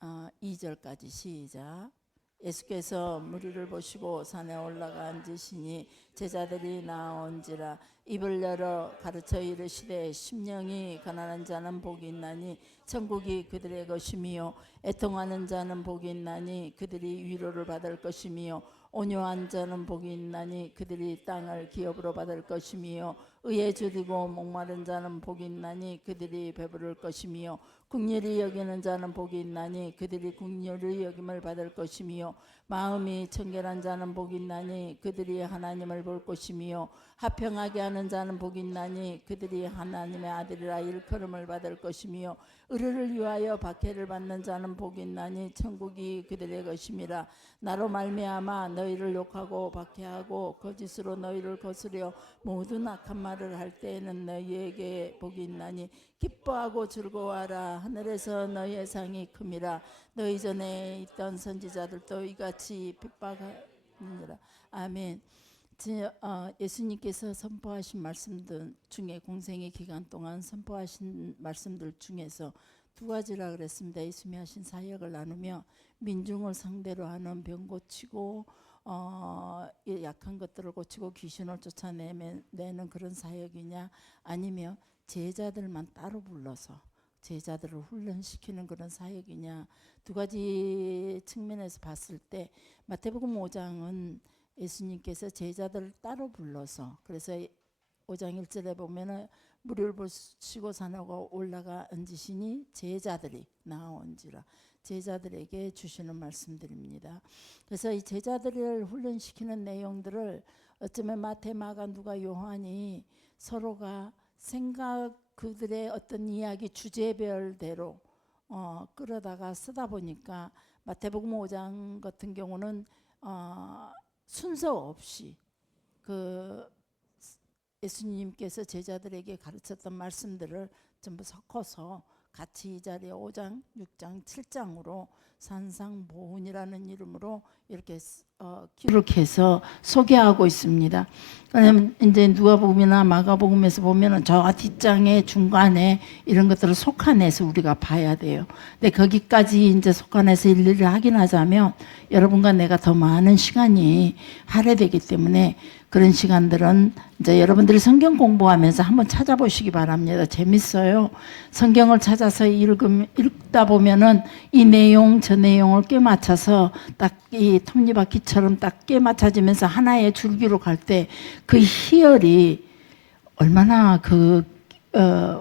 12절까지 시작. 예수께서 무리를 보시고 산에 올라가 앉으시니 제자들이 나온지라. 입을 열어 가르쳐 이르시되 심령이 가난한 자는 복이 있나니 천국이 그들의 것이미요. 애통하는 자는 복이 있나니 그들이 위로를 받을 것이미요. 온유한 자는 복이 있나니 그들이 땅을 기업으로 받을 것이미요. 의에 주리고 목마른 자는 복이 있나니 그들이 배부를 것이미요. 긍휼히 여기는 자는 복이 있나니 그들이 긍휼히 여김을 받을 것이미요. 마음이 청결한 자는 복이 있나니 그들이 하나님을 볼 것이미요. 화평하게 하는 자는 복이 있나니 그들이 하나님의 아들이라 일컬음을 받을 것이미요. 의를 위하여 박해를 받는 자는 복이 있나니 천국이 그들의 것임이라. 나로 말미암아 너희를 욕하고 박해하고 거짓으로 너희를 거스려 모든 악한 말을 할 때에는 너희에게 복이 있나니 기뻐하고 즐거워하라. 하늘에서 너희의 상이 큼이라. 너희 전에 있던 선지자들도 이같이 핍박하니라. 아멘. 예수님께서 선포하신 말씀들 중에 공생의 기간 동안 선포하신 말씀들 중에서 두 가지라 그랬습니다. 예수님이 하신 사역을 나누며 민중을 상대로 하는 병 고치고 약한 것들을 고치고 귀신을 쫓아내는 그런 사역이냐, 아니면 제자들만 따로 불러서 제자들을 훈련시키는 그런 사역이냐, 두 가지 측면에서 봤을 때 마태복음 5장은 예수님께서 제자들을 따로 불러서, 그래서 5장 1절에 보면은 무리를 보시고 산하고 올라가 앉으시니 제자들이 나온지라, 제자들에게 주시는 말씀들입니다. 그래서 이 제자들을 훈련시키는 내용들을 어쩌면 마태, 마가, 누가, 요한이 서로가 그들의 어떤 이야기 주제별대로 끌어다가 쓰다 보니까 마태복음 5장 같은 경우는 순서 없이 예수님께서 제자들에게 가르쳤던 말씀들을 전부 섞어서 같이 이 자리에 5장, 6장, 7장으로 산상보훈이라는 이름으로 이렇게 기록해서 소개하고 있습니다. 그러면 이제 누가복음이나 마가복음에서 보면은 저 뒷장에 중간에 이런 것들을 속아내서 우리가 봐야 돼요. 근데 거기까지 이제 속아내서 일일이 확인하자면 여러분과 내가 더 많은 시간이 할애되기 때문에 그런 시간들은 이제 여러분들이 성경 공부하면서 한번 찾아보시기 바랍니다. 재밌어요. 성경을 찾아서 읽다 보면은 이 내용 저 내용을 꿰맞춰서 딱 이 톱니바퀴처럼 딱 꿰맞춰지면서 하나의 줄기로 갈 때 그 희열이 얼마나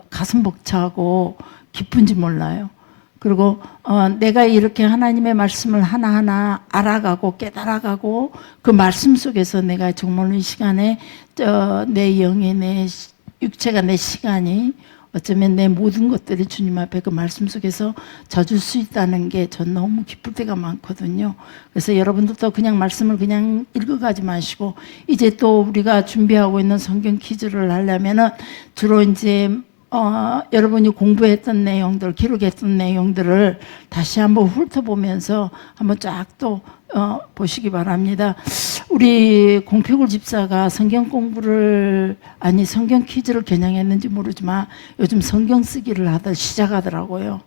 가슴 벅차고 기쁜지 몰라요. 그리고 내가 이렇게 하나님의 말씀을 하나하나 알아가고 깨달아가고 그 말씀 속에서 내가 정말 이 시간에 내 영의 내 육체가 내 시간이 어쩌면 내 모든 것들이 주님 앞에 그 말씀 속에서 져줄 수 있다는 게 전 너무 기쁠 때가 많거든요. 그래서 여러분들도 그냥 말씀을 그냥 읽어가지 마시고, 이제 또 우리가 준비하고 있는 성경 퀴즈를 하려면은 주로 이제 여러분이 공부했던 내용들, 기록했던 내용들을 다시 한번 훑어보면서 한번 쫙 또 보시기 바랍니다. 우리 공표굴 집사가 성경 퀴즈를 겨냥했는지 모르지만 요즘 성경 쓰기를 시작하더라고요.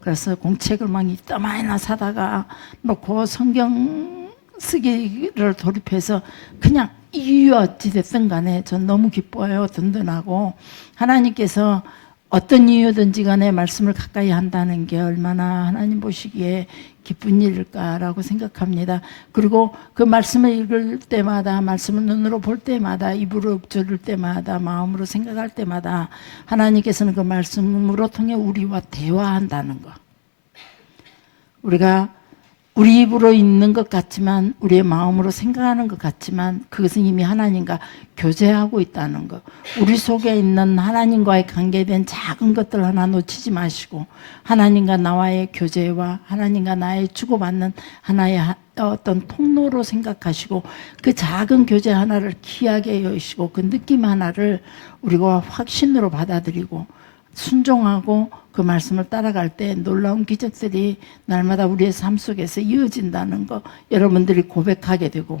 그래서 공책을 막 이따마이나 사다가 놓고 성경 쓰기를 돌입해서 그냥 이유 어찌 됐든 간에 전 너무 기뻐요. 든든하고, 하나님께서 어떤 이유든지 간에 말씀을 가까이 한다는 게 얼마나 하나님 보시기에 기쁜 일일까라고 생각합니다. 그리고 그 말씀을 읽을 때마다, 말씀을 눈으로 볼 때마다, 입으로 읊조릴 때마다, 마음으로 생각할 때마다 하나님께서는 그 말씀으로 통해 우리와 대화한다는 것, 우리가 우리 입으로 있는 것 같지만, 우리의 마음으로 생각하는 것 같지만 그것은 이미 하나님과 교제하고 있다는 것, 우리 속에 있는 하나님과의 관계된 작은 것들 하나 놓치지 마시고 하나님과 나와의 교제와 하나님과 나의 주고받는 하나의 어떤 통로로 생각하시고, 그 작은 교제 하나를 귀하게 여기시고 그 느낌 하나를 우리가 확신으로 받아들이고 순종하고 그 말씀을 따라갈 때 놀라운 기적들이 날마다 우리의 삶 속에서 이어진다는 거 여러분들이 고백하게 되고,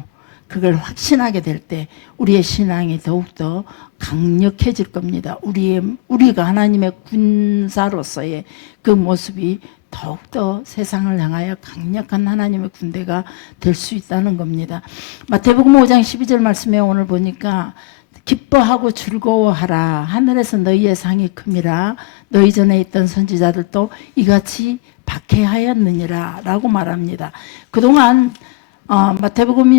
그걸 확신하게 될 때 우리의 신앙이 더욱더 강력해질 겁니다. 우리가 하나님의 군사로서의 그 모습이 더욱더 세상을 향하여 강력한 하나님의 군대가 될 수 있다는 겁니다. 마태복음 5장 12절 말씀에 오늘 보니까 기뻐하고 즐거워하라. 하늘에서 너희의 상이 큼이라. 너희 전에 있던 선지자들도 이같이 박해하였느니라 라고 말합니다. 그동안 마태복음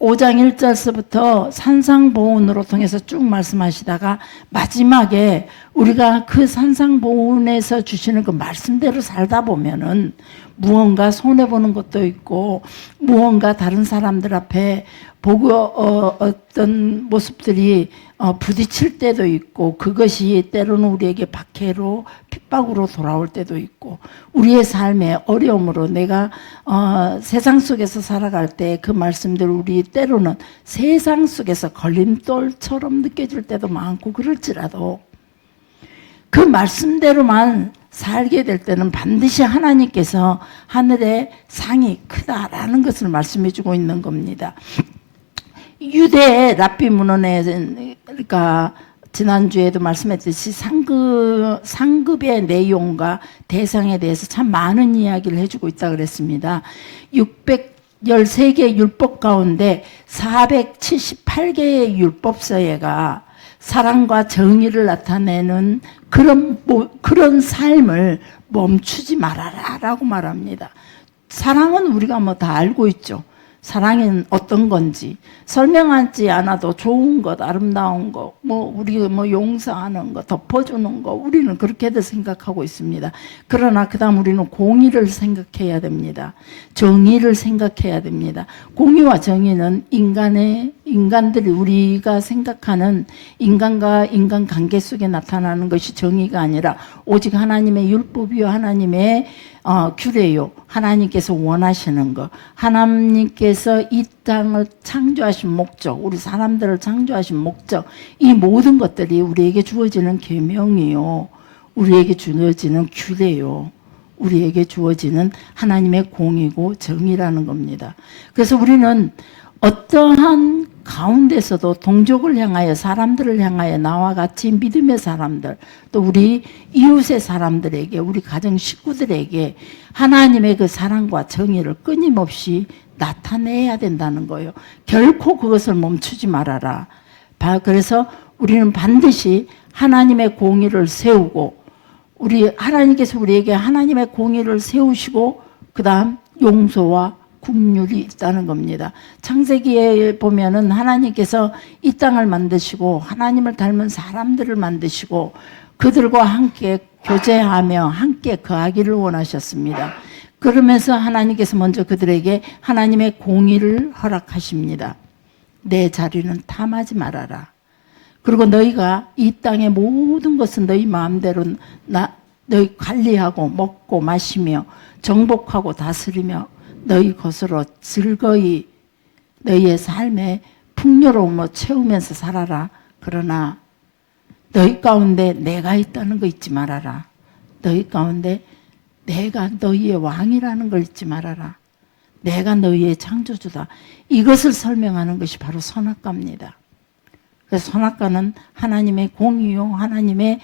5장 1절서부터 산상보훈으로 통해서 쭉 말씀하시다가 마지막에 우리가 그 산상보훈에서 주시는 그 말씀대로 살다 보면은 무언가 손해보는 것도 있고 무언가 다른 사람들 앞에 보고 어떤 모습들이 부딪힐 때도 있고 그것이 때로는 우리에게 박해로 핍박으로 돌아올 때도 있고 우리의 삶의 어려움으로 내가 세상 속에서 살아갈 때 그 말씀들 우리 때로는 세상 속에서 걸림돌처럼 느껴질 때도 많고 그럴지라도 그 말씀대로만 살게 될 때는 반드시 하나님께서 하늘의 상이 크다라는 것을 말씀해 주고 있는 겁니다. 유대의 랍비 문헌에 그러니까 지난주에도 말씀했듯이 상급의 내용과 대상에 대해서 참 많은 이야기를 해주고 있다 그랬습니다. 613개의 율법 가운데 478개의 율법서예가 사랑과 정의를 나타내는 그런 삶을 멈추지 말아라 라고 말합니다. 사랑은 우리가 뭐 다 알고 있죠. 사랑은 어떤 건지 설명하지 않아도 좋은 것, 아름다운 것, 우리 용서하는 것, 덮어주는 것, 우리는 그렇게들 생각하고 있습니다. 그러나 그다음 우리는 공의를 생각해야 됩니다. 정의를 생각해야 됩니다. 공의와 정의는 인간들이 우리가 생각하는 인간과 인간 관계 속에 나타나는 것이 정의가 아니라 오직 하나님의 율법이요 하나님의 규례요. 하나님께서 원하시는 것. 하나님께서 이 땅을 창조하신 목적, 우리 사람들을 창조하신 목적, 이 모든 것들이 우리에게 주어지는 계명이요. 우리에게 주어지는 규례요. 우리에게 주어지는 하나님의 공이고 정의라는 겁니다. 그래서 우리는 어떠한 가운데서도 동족을 향하여 사람들을 향하여 나와 같이 믿음의 사람들 또 우리 이웃의 사람들에게 우리 가정 식구들에게 하나님의 그 사랑과 정의를 끊임없이 나타내야 된다는 거예요. 결코 그것을 멈추지 말아라. 그래서 우리는 반드시 하나님의 공의를 세우고 하나님께서 우리에게 하나님의 공의를 세우시고 그 다음 용서와 국률이 있다는 겁니다. 창세기에 보면은 하나님께서 이 땅을 만드시고 하나님을 닮은 사람들을 만드시고 그들과 함께 교제하며 함께 거하기를 원하셨습니다. 그러면서 하나님께서 먼저 그들에게 하나님의 공의를 허락하십니다. 내 자리는 탐하지 말아라. 그리고 너희가 이 땅의 모든 것은 너희 마음대로 너희 관리하고 먹고 마시며 정복하고 다스리며 너희 것으로 즐거이 너희의 삶의 풍요로움을 채우면서 살아라. 그러나 너희 가운데 내가 있다는 거 잊지 말아라. 너희 가운데 내가 너희의 왕이라는 걸 잊지 말아라. 내가 너희의 창조주다. 이것을 설명하는 것이 바로 선악과입니다. 그래서 선악과는 하나님의 공의요 하나님의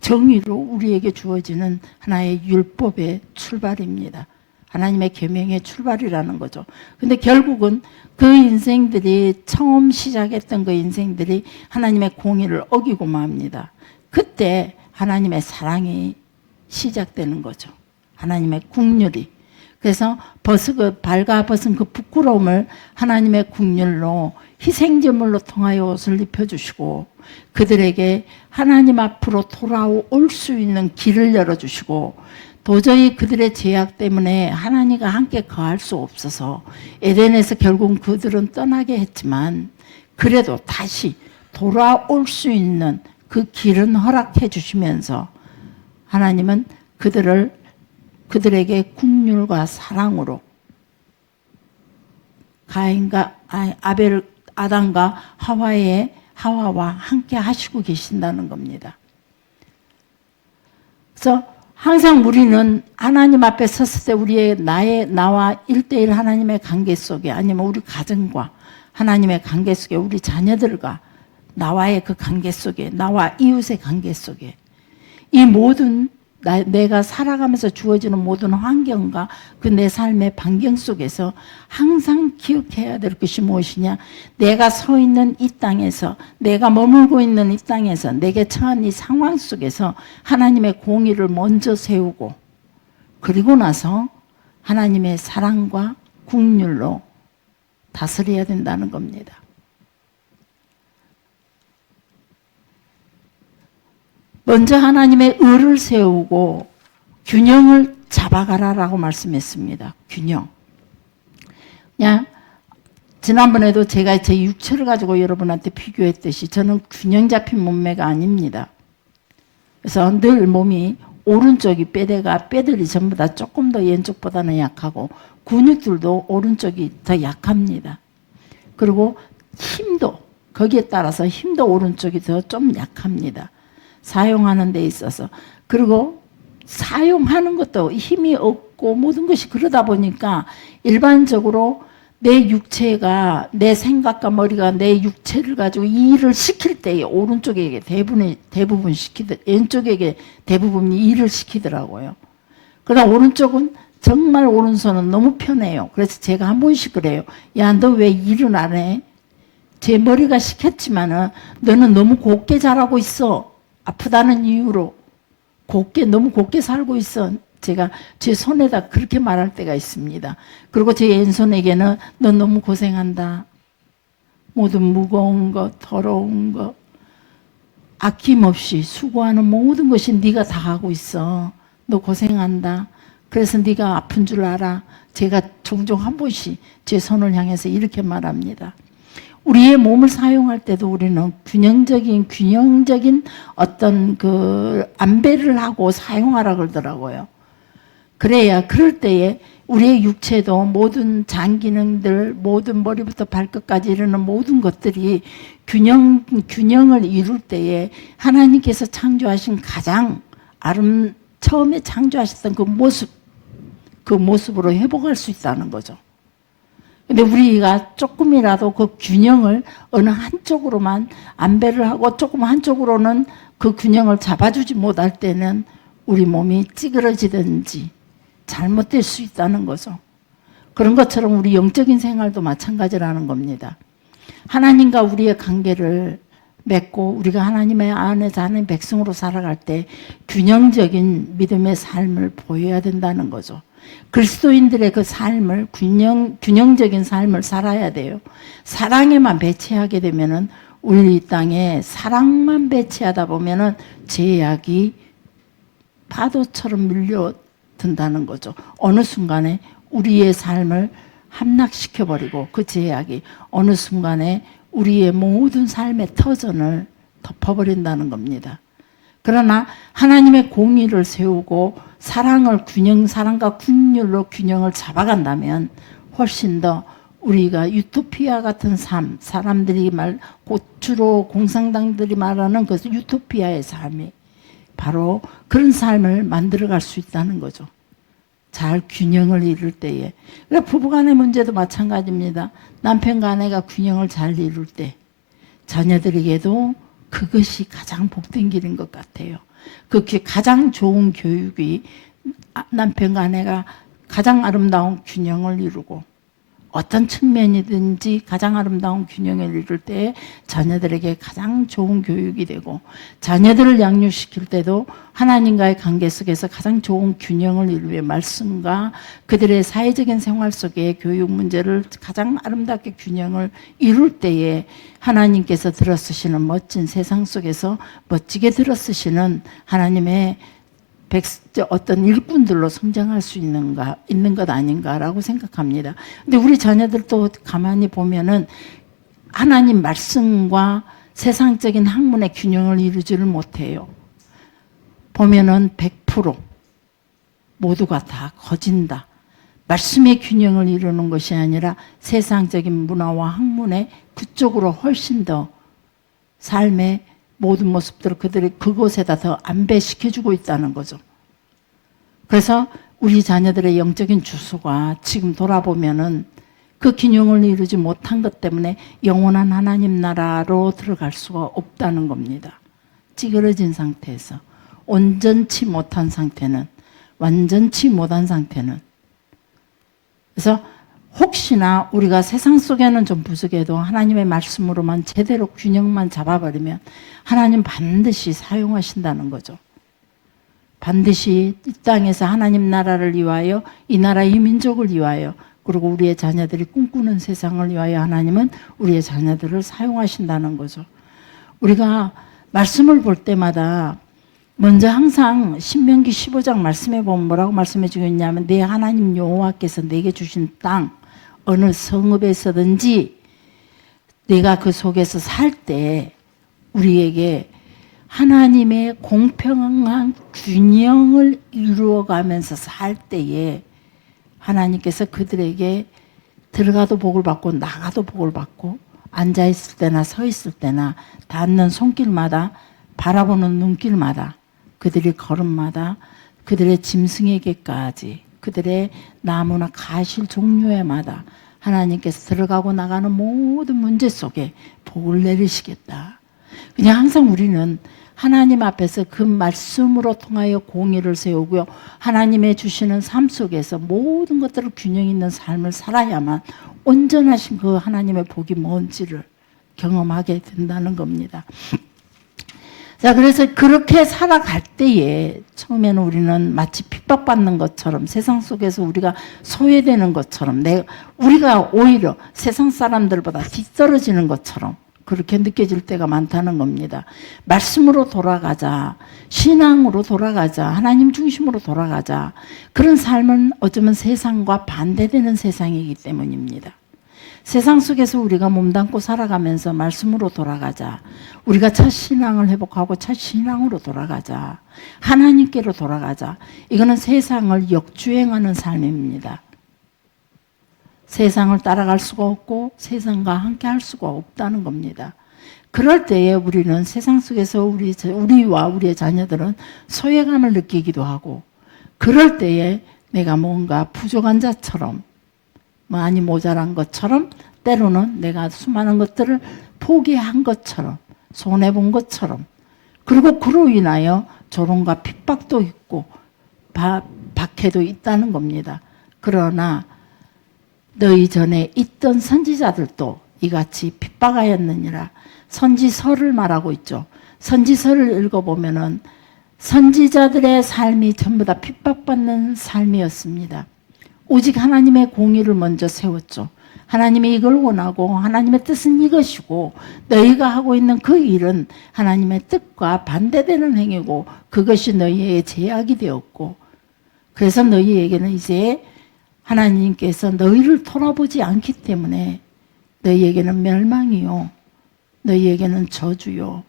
정의로 우리에게 주어지는 하나의 율법의 출발입니다. 하나님의 계명의 출발이라는 거죠. 근데 결국은 그 인생들이 처음 시작했던 그 인생들이 하나님의 공의를 어기고 맙니다. 그때 하나님의 사랑이 시작되는 거죠. 하나님의 국률이. 그래서 발가 벗은 그 부끄러움을 하나님의 국률로 희생제물로 통하여 옷을 입혀주시고 그들에게 하나님 앞으로 돌아올 수 있는 길을 열어주시고 도저히 그들의 죄악 때문에 하나님과 함께 거할 수 없어서 에덴에서 결국 그들은 떠나게 했지만 그래도 다시 돌아올 수 있는 그 길은 허락해 주시면서 하나님은 그들에게 국률과 사랑으로 아담과 하와와 함께 하시고 계신다는 겁니다. 그래서 항상 우리는 하나님 앞에 섰을 때 나와 1:1 하나님의 관계 속에 아니면 우리 가정과 하나님의 관계 속에 우리 자녀들과 나와의 그 관계 속에, 나와 이웃의 관계 속에, 이 모든 내가 살아가면서 주어지는 모든 환경과 그 내 삶의 반경 속에서 항상 기억해야 될 것이 무엇이냐? 내가 서 있는 이 땅에서, 내가 머물고 있는 이 땅에서, 내게 처한 이 상황 속에서 하나님의 공의를 먼저 세우고, 그리고 나서 하나님의 사랑과 긍휼로 다스려야 된다는 겁니다. 먼저 하나님의 의를 세우고 균형을 잡아가라라고 말씀했습니다. 균형. 그냥 지난번에도 제가 제 육체를 가지고 여러분한테 비교했듯이 저는 균형 잡힌 몸매가 아닙니다. 그래서 늘 몸이 오른쪽이 뼈들이 전부 다 조금 더 왼쪽보다는 약하고 근육들도 오른쪽이 더 약합니다. 그리고 힘도 거기에 따라서 힘도 오른쪽이 더 좀 약합니다. 사용하는 데 있어서. 그리고 사용하는 것도 힘이 없고 모든 것이 그러다 보니까 일반적으로 내 육체가, 내 생각과 머리가 내 육체를 가지고 이 일을 시킬 때에 오른쪽에게 대부분 왼쪽에게 대부분 일을 시키더라고요. 그러나 오른쪽은 정말 오른손은 너무 편해요. 그래서 제가 한 번씩 그래요. 야, 너 왜 일을 안 해? 제 머리가 시켰지만은 너는 너무 곱게 자라고 있어. 아프다는 이유로 너무 곱게 살고 있어. 제가 제 손에다 그렇게 말할 때가 있습니다. 그리고 제 왼손에게는 너 너무 고생한다. 모든 무거운 것, 더러운 것, 아낌없이 수고하는 모든 것이 네가 다 하고 있어. 너 고생한다. 그래서 네가 아픈 줄 알아. 제가 종종 한 번씩 제 손을 향해서 이렇게 말합니다. 우리의 몸을 사용할 때도 우리는 균형적인 어떤 그 안배를 하고 사용하라 그러더라고요. 그래야 그럴 때에 우리의 육체도 모든 장기능들, 모든 머리부터 발끝까지 이르는 모든 것들이 균형을 이룰 때에 하나님께서 창조하신 가장 처음에 창조하셨던 그 모습으로 회복할 수 있다는 거죠. 근데 우리가 조금이라도 그 균형을 어느 한쪽으로만 안배를 하고 조금 한쪽으로는 그 균형을 잡아주지 못할 때는 우리 몸이 찌그러지든지 잘못될 수 있다는 거죠. 그런 것처럼 우리 영적인 생활도 마찬가지라는 겁니다. 하나님과 우리의 관계를 맺고 우리가 하나님의 안에서 하나님의 백성으로 살아갈 때 균형적인 믿음의 삶을 보여야 된다는 거죠. 그리스도인들의 그 삶을 균형적인 삶을 살아야 돼요. 사랑에만 배치하게 되면은 우리 이 땅에 사랑만 배치하다 보면은 죄악이 파도처럼 밀려든다는 거죠. 어느 순간에 우리의 삶을 함락시켜버리고 그 죄악이 어느 순간에 우리의 모든 삶의 터전을 덮어버린다는 겁니다. 그러나 하나님의 공의를 세우고 사랑과 긍휼로 균형을 잡아간다면 훨씬 더 우리가 유토피아 같은 삶, 사람들이 주로 공산당들이 말하는 그 유토피아의 삶이 바로 그런 삶을 만들어갈 수 있다는 거죠. 잘 균형을 이룰 때에. 그러니까 부부간의 문제도 마찬가지입니다. 남편과 아내가 균형을 잘 이룰 때 자녀들에게도 그것이 가장 복된 길인 것 같아요. 그 가장 좋은 교육이 남편과 아내가 가장 아름다운 균형을 이루고 어떤 측면이든지 가장 아름다운 균형을 이룰 때 자녀들에게 가장 좋은 교육이 되고 자녀들을 양육시킬 때도 하나님과의 관계 속에서 가장 좋은 균형을 이루며 말씀과 그들의 사회적인 생활 속의 교육 문제를 가장 아름답게 균형을 이룰 때에 하나님께서 들어쓰시는 멋진 세상 속에서 멋지게 들어쓰시는 하나님의 어떤 일꾼들로 성장할 수 있는 것 아닌가라고 생각합니다. 근데 우리 자녀들도 가만히 보면은 하나님 말씀과 세상적인 학문의 균형을 이루지를 못해요. 보면은 100% 모두가 다 거진다. 말씀의 균형을 이루는 것이 아니라 세상적인 문화와 학문의 그쪽으로 훨씬 더 삶의 모든 모습들을 그들이 그곳에다 더 안배시켜주고 있다는 거죠. 그래서 우리 자녀들의 영적인 주소가 지금 돌아보면은 그 균형을 이루지 못한 것 때문에 영원한 하나님 나라로 들어갈 수가 없다는 겁니다. 찌그러진 상태에서 온전치 못한 상태는, 완전치 못한 상태는. 그래서 혹시나 우리가 세상 속에는 좀 부족해도 하나님의 말씀으로만 제대로 균형만 잡아버리면 하나님 반드시 사용하신다는 거죠. 반드시 이 땅에서 하나님 나라를 위하여, 이 나라 이 민족을 위하여, 그리고 우리의 자녀들이 꿈꾸는 세상을 위하여 하나님은 우리의 자녀들을 사용하신다는 거죠. 우리가 말씀을 볼 때마다 먼저 항상 신명기 15장 말씀해 보면 뭐라고 말씀해 주고 있냐면, 내 하나님 여호와께서 내게 주신 땅 어느 성읍에서든지 내가 그 속에서 살 때 우리에게 하나님의 공평한 균형을 이루어가면서 살 때에 하나님께서 그들에게 들어가도 복을 받고 나가도 복을 받고, 앉아있을 때나 서 있을 때나 닿는 손길마다, 바라보는 눈길마다, 그들의 걸음마다, 그들의 짐승에게까지, 그들의 나무나 가실 종류에마다 하나님께서 들어가고 나가는 모든 문제 속에 복을 내리시겠다. 그냥 항상 우리는 하나님 앞에서 그 말씀으로 통하여 공의를 세우고요, 하나님의 주시는 삶 속에서 모든 것들을 균형 있는 삶을 살아야만 온전하신 그 하나님의 복이 뭔지를 경험하게 된다는 겁니다. 자, 그래서 그렇게 살아갈 때에 처음에는 우리는 마치 핍박받는 것처럼, 세상 속에서 우리가 소외되는 것처럼, 우리가 오히려 세상 사람들보다 뒤떨어지는 것처럼 그렇게 느껴질 때가 많다는 겁니다. 말씀으로 돌아가자, 신앙으로 돌아가자, 하나님 중심으로 돌아가자. 그런 삶은 어쩌면 세상과 반대되는 세상이기 때문입니다. 세상 속에서 우리가 몸담고 살아가면서 말씀으로 돌아가자, 우리가 첫 신앙을 회복하고 첫 신앙으로 돌아가자, 하나님께로 돌아가자. 이거는 세상을 역주행하는 삶입니다. 세상을 따라갈 수가 없고 세상과 함께 할 수가 없다는 겁니다. 그럴 때에 우리는 세상 속에서 우리와 우리의 자녀들은 소외감을 느끼기도 하고, 그럴 때에 내가 뭔가 부족한 자처럼, 많이 모자란 것처럼, 때로는 내가 수많은 것들을 포기한 것처럼, 손해본 것처럼, 그리고 그로 인하여 조롱과 핍박도 있고 박해도 있다는 겁니다. 그러나 너희 전에 있던 선지자들도 이같이 핍박하였느니라. 선지서를 말하고 있죠. 선지서를 읽어보면은 선지자들의 삶이 전부 다 핍박받는 삶이었습니다. 오직 하나님의 공의를 먼저 세웠죠. 하나님이 이걸 원하고 하나님의 뜻은 이것이고, 너희가 하고 있는 그 일은 하나님의 뜻과 반대되는 행위고 그것이 너희의 제약이 되었고, 그래서 너희에게는 이제 하나님께서 너희를 돌아보지 않기 때문에 너희에게는 멸망이요, 너희에게는 저주요,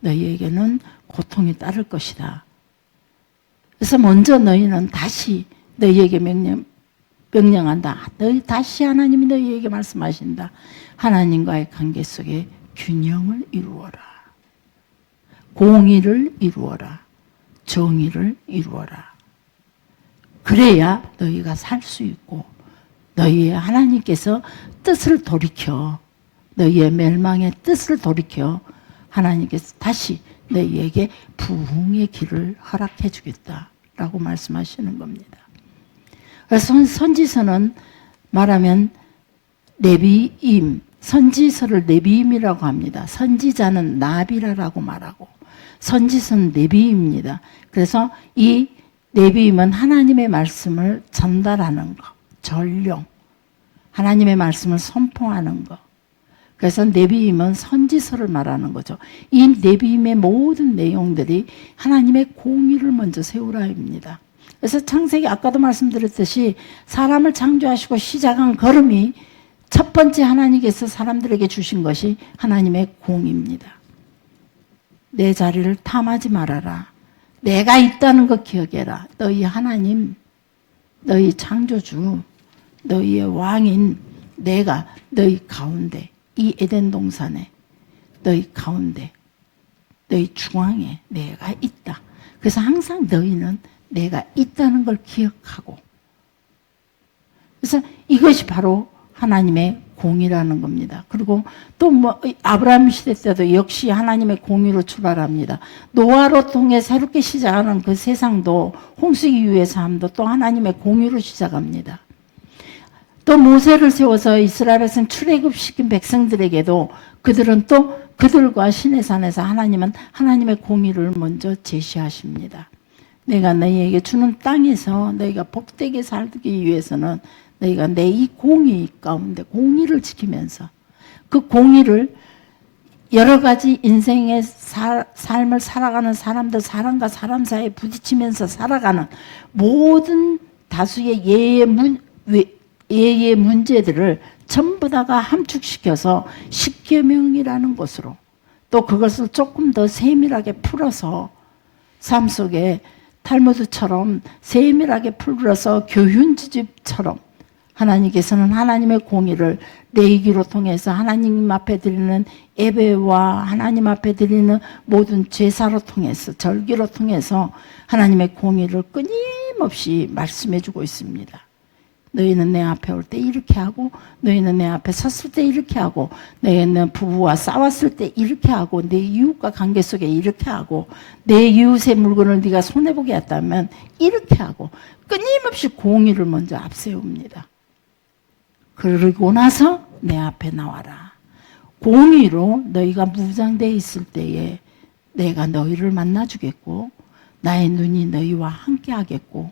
너희에게는 고통이 따를 것이다. 그래서 먼저 너희는 다시 너희에게 명령한다. 너희 다시 하나님이 너희에게 말씀하신다. 하나님과의 관계 속에 균형을 이루어라. 공의를 이루어라. 정의를 이루어라. 그래야 너희가 살 수 있고, 너희의 하나님께서 뜻을 돌이켜, 너희의 멸망의 뜻을 돌이켜 하나님께서 다시 너희에게 부흥의 길을 허락해 주겠다라고 말씀하시는 겁니다. 그래서 선지서는 말하면 네비임, 선지서를 네비임이라고 합니다. 선지자는 나비라라고 말하고, 선지서는 네비입니다. 그래서 이 네비임은 하나님의 말씀을 전달하는 것, 전령, 하나님의 말씀을 선포하는 것. 그래서 네비임은 선지서를 말하는 거죠. 이 네비임의 모든 내용들이 하나님의 공의를 먼저 세우라입니다. 그래서 창세기 아까도 말씀드렸듯이 사람을 창조하시고 시작한 걸음이 첫 번째 하나님께서 사람들에게 주신 것이 하나님의 공의입니다. 내 자리를 탐하지 말아라. 내가 있다는 것 기억해라. 너희 하나님, 너희 창조주, 너희의 왕인 내가 너희 가운데, 이 에덴 동산에 너희 가운데, 너희 중앙에 내가 있다. 그래서 항상 너희는 내가 있다는 걸 기억하고, 그래서 이것이 바로 하나님의 공의라는 겁니다. 그리고 또 뭐 아브라함 시대 때도 역시 하나님의 공의로 출발합니다. 노아로 통해 새롭게 시작하는 그 세상도 홍수 이후의 삶도 또 하나님의 공의로 시작합니다. 또 모세를 세워서 이스라엘 백성 출애굽시킨 백성들에게도 그들은 또 그들과 시내산에서 하나님은 하나님의 공의를 먼저 제시하십니다. 내가 너희에게 주는 땅에서 너희가 복되게 살기 위해서는 너희가 내 이 공의 가운데 공의를 지키면서 그 공의를 여러 가지 인생의 삶을 살아가는 사람들, 사람과 사람 사이에 부딪히면서 살아가는 모든 다수의 예의 문제들을 전부 다가 함축시켜서 십계명이라는 것으로 또 그것을 조금 더 세밀하게 풀어서 삶 속에 탈무드처럼 세밀하게 풀어서 교훈지집처럼 하나님께서는 하나님의 공의를 레위기로 통해서 하나님 앞에 드리는 예배와 하나님 앞에 드리는 모든 제사로 통해서 절기로 통해서 하나님의 공의를 끊임없이 말씀해 주고 있습니다. 너희는 내 앞에 올 때 이렇게 하고 너희는 내 앞에 섰을 때 이렇게 하고 너희는 부부와 싸웠을 때 이렇게 하고 내 이웃과 관계 속에 이렇게 하고 내 이웃의 물건을 네가 손해보게 했다면 이렇게 하고 끊임없이 공의를 먼저 앞세웁니다. 그러고 나서 내 앞에 나와라. 공의로 너희가 무장되어 있을 때에 내가 너희를 만나주겠고 나의 눈이 너희와 함께 하겠고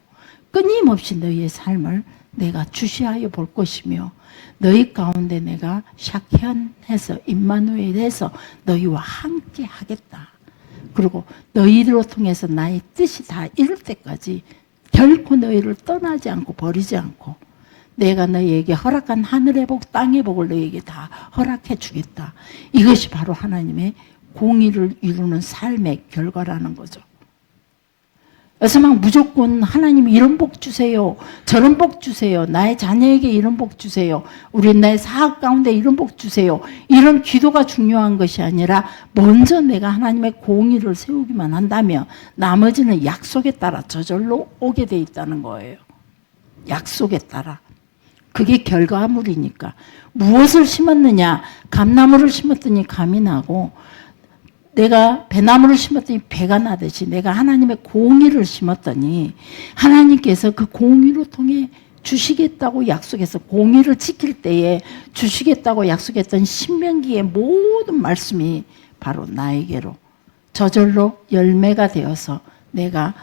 끊임없이 너희의 삶을 내가 주시하여 볼 것이며 너희 가운데 내가 샤켄해서 임마누엘해서 너희와 함께 하겠다. 그리고 너희들로 통해서 나의 뜻이 다 이룰 때까지 결코 너희를 떠나지 않고 버리지 않고 내가 너희에게 허락한 하늘의 복 땅의 복을 너희에게 다 허락해 주겠다. 이것이 바로 하나님의 공의를 이루는 삶의 결과라는 거죠. 그래서 막 무조건 하나님 이런 복 주세요. 저런 복 주세요. 나의 자녀에게 이런 복 주세요. 우리 나의 사업 가운데 이런 복 주세요. 이런 기도가 중요한 것이 아니라 먼저 내가 하나님의 공의를 세우기만 한다면 나머지는 약속에 따라 저절로 오게 돼 있다는 거예요. 약속에 따라. 그게 결과물이니까. 무엇을 심었느냐. 감나무를 심었더니 감이 나고 내가 배나무를 심었더니 배가 나듯이 내가 하나님의 공의를 심었더니 하나님께서 그 공의로 통해 주시겠다고 약속해서 공의를 지킬 때에 주시겠다고 약속했던 신명기의 모든 말씀이 바로 나에게로 저절로 열매가 되어서 내가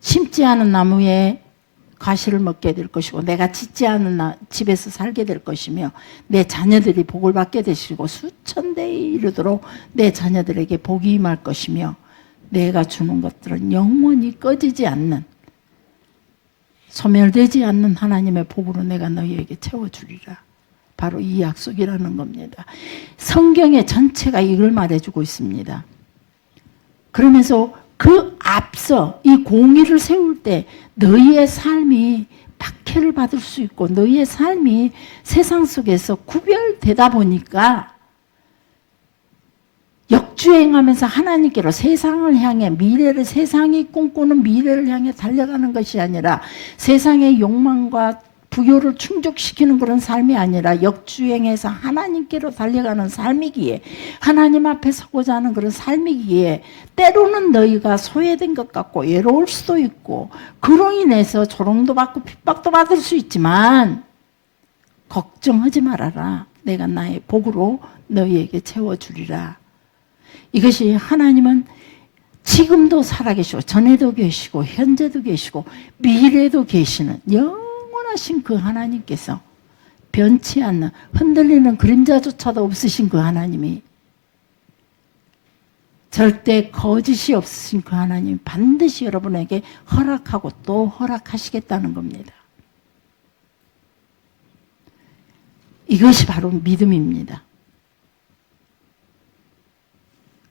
심지 않은 나무에 과실을 먹게 될 것이고 내가 짓지 않은 집에서 살게 될 것이며 내 자녀들이 복을 받게 되시고 수천 대에 이르도록 내 자녀들에게 복이 임할 것이며 내가 주는 것들은 영원히 꺼지지 않는 소멸되지 않는 하나님의 복으로 내가 너희에게 채워주리라. 바로 이 약속이라는 겁니다. 성경의 전체가 이걸 말해주고 있습니다. 그러면서 그 앞서 이 공의를 세울 때 너희의 삶이 박해를 받을 수 있고 너희의 삶이 세상 속에서 구별되다 보니까 역주행하면서 하나님께로 세상을 향해 미래를 세상이 꿈꾸는 미래를 향해 달려가는 것이 아니라 세상의 욕망과 부요를 충족시키는 그런 삶이 아니라 역주행해서 하나님께로 달려가는 삶이기에 하나님 앞에 서고자 하는 그런 삶이기에 때로는 너희가 소외된 것 같고 외로울 수도 있고 그로 인해서 조롱도 받고 핍박도 받을 수 있지만 걱정하지 말아라. 내가 나의 복으로 너희에게 채워주리라. 이것이 하나님은 지금도 살아계시고 전에도 계시고 현재도 계시고 미래도 계시는 영원하신 그 하나님께서 변치 않는 흔들리는 그림자조차도 없으신 그 하나님이 절대 거짓이 없으신 그 하나님 반드시 여러분에게 허락하고 또 허락하시겠다는 겁니다. 이것이 바로 믿음입니다.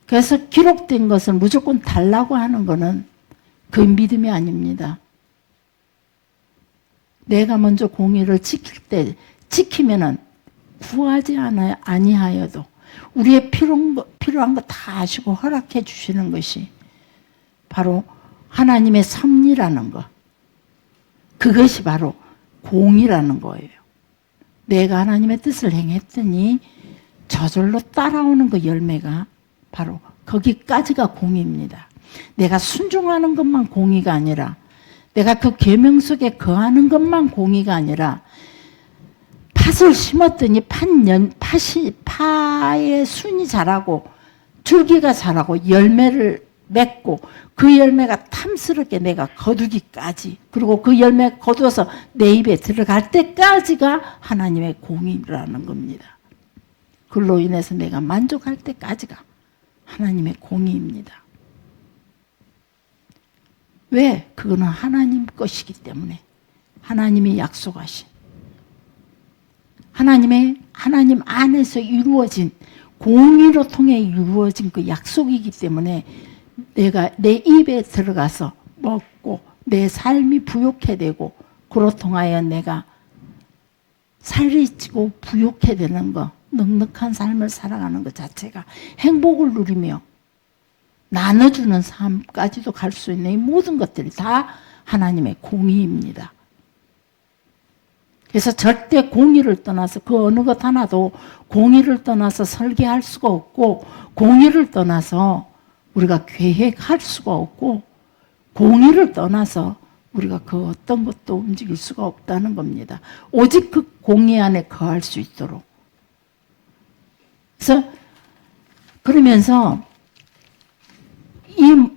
그래서 기록된 것을 무조건 달라고 하는 것은 그 믿음이 아닙니다. 내가 먼저 공의를 지킬 때 지키면은 구하지 아니하여도 우리의 필요한 거 다 아시고 허락해 주시는 것이 바로 하나님의 섭리라는 것. 그것이 바로 공의라는 거예요. 내가 하나님의 뜻을 행했더니 저절로 따라오는 그 열매가 바로 거기까지가 공의입니다. 내가 순종하는 것만 공의가 아니라 내가 그 계명 속에 거하는 것만 공의가 아니라 팥을 심었더니 파의 순이 자라고 줄기가 자라고 열매를 맺고 그 열매가 탐스럽게 내가 거두기까지, 그리고 그 열매 거두어서 내 입에 들어갈 때까지가 하나님의 공의라는 겁니다. 그걸로 인해서 내가 만족할 때까지가 하나님의 공의입니다. 왜? 그거는 하나님 것이기 때문에, 하나님이 약속하신, 하나님 안에서 이루어진, 공의로 통해 이루어진 그 약속이기 때문에 내가 내 입에 들어가서 먹고 내 삶이 부욕해 되고, 그로 통하여 내가 살이 찌고 부욕해 되는 것, 넉넉한 삶을 살아가는 것 자체가 행복을 누리며 나눠주는 삶까지도 갈 수 있는 이 모든 것들이 다 하나님의 공의입니다. 그래서 절대 공의를 떠나서 그 어느 것 하나도 공의를 떠나서 설계할 수가 없고, 공의를 떠나서 우리가 계획할 수가 없고, 공의를 떠나서 우리가 그 어떤 것도 움직일 수가 없다는 겁니다. 오직 그 공의 안에 거할 수 있도록. 그래서 그러면서 이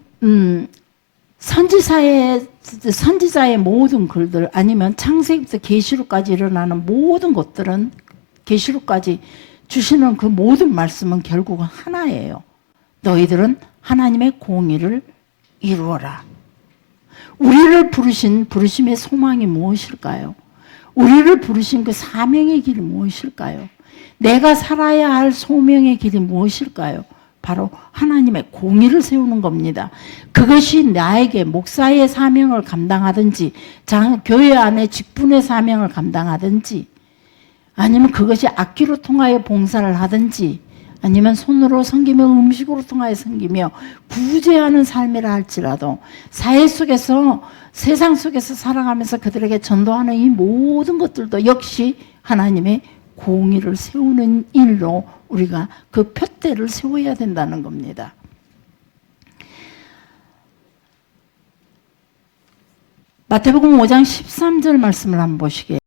선지자의 모든 글들, 아니면 창세기부터 계시록까지 일어나는 모든 것들은, 계시록까지 주시는 그 모든 말씀은 결국은 하나예요. 너희들은 하나님의 공의를 이루어라. 우리를 부르신 부르심의 소망이 무엇일까요? 우리를 부르신 그 사명의 길이 무엇일까요? 내가 살아야 할 소명의 길이 무엇일까요? 바로 하나님의 공의를 세우는 겁니다. 그것이 나에게 목사의 사명을 감당하든지, 교회 안에 직분의 사명을 감당하든지, 아니면 그것이 악기로 통하여 봉사를 하든지, 아니면 손으로 섬기며 음식으로 통하여 섬기며 구제하는 삶이라 할지라도, 사회 속에서, 세상 속에서 살아가면서 그들에게 전도하는 이 모든 것들도 역시 하나님의 공의를 세우는 일로 우리가 그 푯대를 세워야 된다는 겁니다. 마태복음 5장 13절 말씀을 한번 보시게.